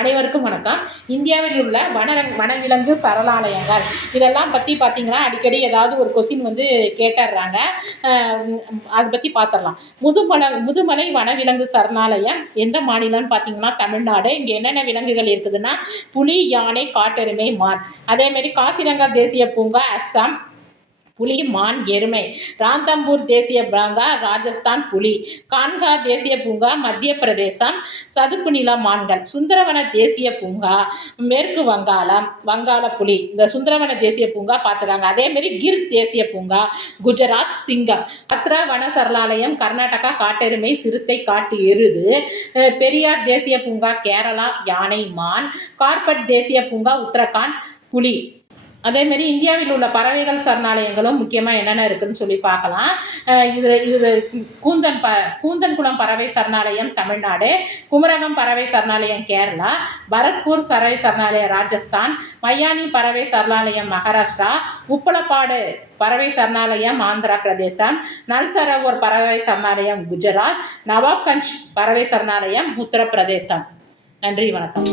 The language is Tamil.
அனைவருக்கும் வணக்கம். இந்தியாவில் உள்ள வனவிலங்கு சரணாலயங்கள் இதெல்லாம் பற்றி பார்த்தீங்கன்னா அடிக்கடி ஏதாவது ஒரு கொஸ்டின் கேட்டுடுறாங்க. அதை பற்றி பார்த்துடலாம். முதுமலை வனவிலங்கு சரணாலயம் எந்த மாநிலம்னு பார்த்தீங்கன்னா தமிழ்நாடு. இங்கே என்னென்ன விலங்குகள் இருக்குதுன்னா புலி, யானை, காட்டெருமை, மான். அதேமாரி காசிரங்கா தேசிய பூங்கா அஸ்ஸாம், புலி, மான், எருமை. ராந்தம்பூர் தேசிய பூங்கா ராஜஸ்தான், புலி. கான்கா தேசிய பூங்கா மத்திய பிரதேசம், சதுப்பு நில மான்கள். சுந்தரவன தேசிய பூங்கா மேற்கு வங்காள புலி. இந்த சுந்தரவன தேசிய பூங்கா பார்த்துக்காங்க. அதேமாரி கிர் தேசிய பூங்கா குஜராத், சிங்கம். அத்ரா வன சரணாலயம் கர்நாடகா, காட்டெருமை, சிறுத்தை, காட்டு எருது. பெரியார் தேசிய பூங்கா கேரளா, யானை, மான். கார்பட் தேசிய பூங்கா உத்தரகாண்ட், புலி. அதேமாரி இந்தியாவில் உள்ள பறவைகள் சரணாலயங்களும் முக்கியமாக என்னென்ன இருக்குதுன்னு சொல்லி பார்க்கலாம். இது கூந்தன்குளம் பறவை சரணாலயம் தமிழ்நாடு, குமரகம் பறவை சரணாலயம் கேரளா, பரத்பூர் பறவை சரணாலயம் ராஜஸ்தான், மையானி பறவை சரணாலயம் மகாராஷ்டிரா, உப்பலப்பாடு பறவை சரணாலயம் ஆந்திர பிரதேசம், நல்சரோவர் பறவை சரணாலயம் குஜராத், நவாப்கஞ்ச் பறவை சரணாலயம் உத்தரப்பிரதேசம். நன்றி, வணக்கம்.